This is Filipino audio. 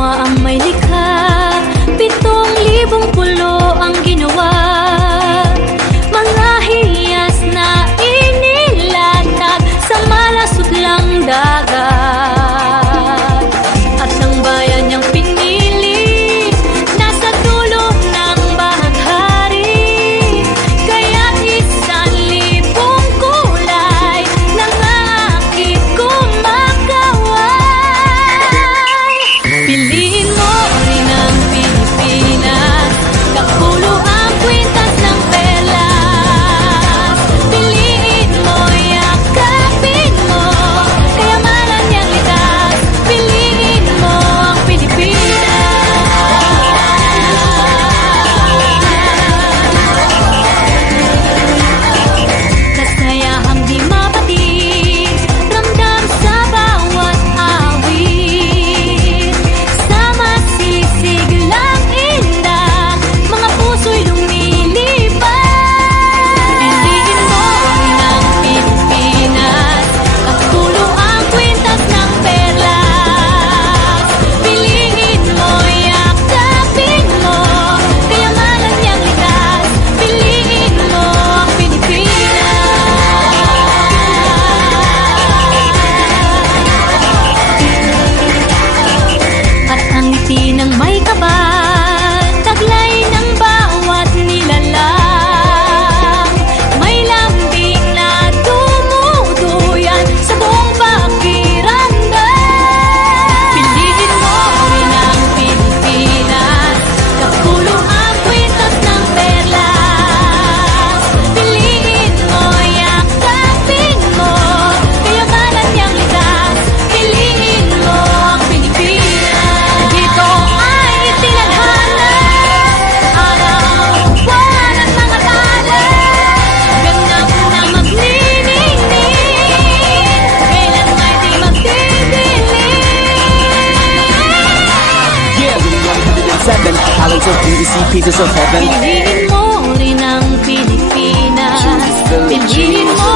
Nawa ang may likha, 7,000 pulo ang ginawa. Mga hiyas na inilatag sa malasudlang dagat. At ang bayan niyang pinili, nasa dulo ng bahaghari. Kaya't 1,000 kulay ng aking kumakaway. Piliin mo rin ang Pilipinas, kapulo ang kwintas ng perlas. Piliin mo, yakapin mo, kayamanan niyang likas. Piliin mo ang Pilipinas. Kasayahang di mapatid, ramdam sa bawat awit. Sama sisig lang indah, mga puso'y lumilipad. Piliin mo rin ang Pilipinas, kapulo ang kwintas ng perlas. Piliin mo, yakapin mo, kayamanan niyang likas. Piliin mo ang Pilipinas. At ang ngiti ng may kapal, taglay ng bawat nilalang. May lambing na tumutuyan sa buong pakiramdam. Piliin mo rin ang Pilipinas, kapulo ang kwintas ng perlas. Piliin mo, yakapin mo, kayamanan niyang likas. Piliin mo ang Pilipinas. Dito ay itinadhana, araw-buwan at mga tala. Ganap na magniningning, kailan may di magdidilim. Yeah, we 107 islands of beauty, pieces of heaven. Piliin mo rin ang Pilipinas. Piliin mo